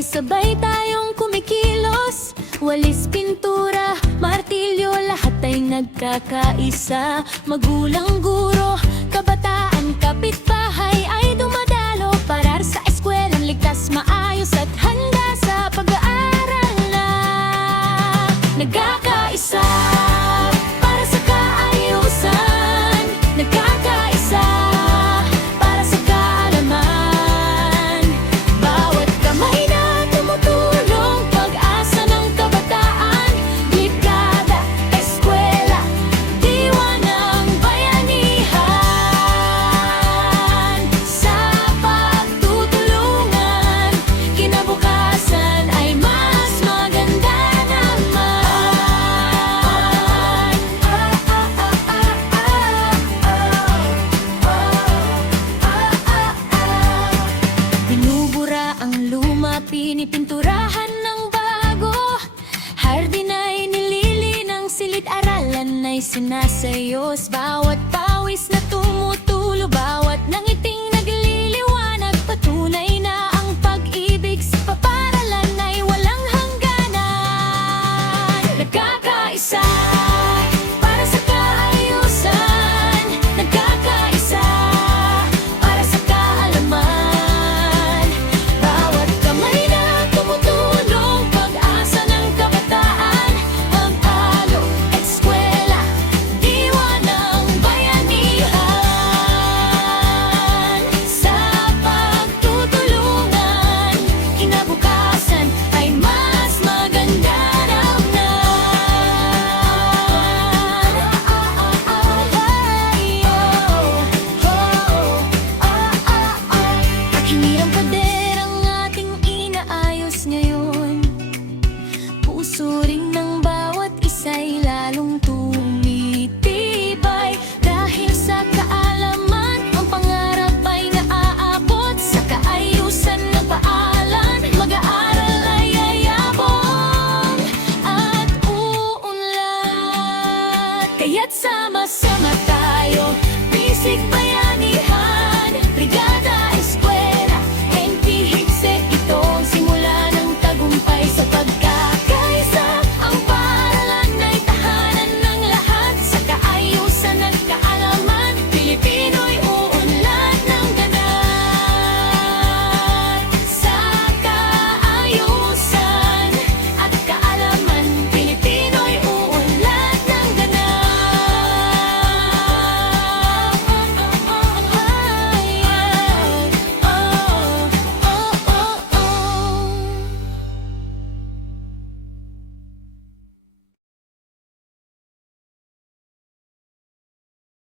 Sabay-sabay tayong kumikilos, walis, pintura, martilyo, lahat ay nagkakaisa. Magulang, guro, kabataan, kapitbahay ay dumadalo para sa eskwelang ligtas, maayos at handa sa pag-aaral na nagkakaisa para sa kaayusan, nagkakaisa para sa kaalaman. Bawat kamay na tumutulong, pag-asa ng kabataan, brigada, eskwela, diwa ng bayanihan. Sa pagtutulungan, kinabukasan ay mas maganda naman. Binubura ang luma, pinipinturahan ng bago. Hardin ay nililinang, silid-aralan ay sinasayos. Bawat pawis na tumutulo, bawat nangiting nagliliwanag, patunay na ang pag-ibig sa paaralan ay walang hangganan. Nagkakaisa para sa kaayusan, nagkakaisa para sa kaalaman. Bawat kamay na tumutulong, pag-asa ng kabataan, mag-alo, eskwela, diwa ng bayanihan. Sa pagtutulungan, kinabukasan ay mas maganda naman. Hinirang pader ang ating inaayos ngayon. Puso rin ng bawat isa'y lalong tumitibay. Dahil sa kaalaman, ang pangarap ay naaabot. Sa kaayusan ng paalan, mag-aaral ay yayabong at uunlad. Kaya't sama-sama tayo, bisig pa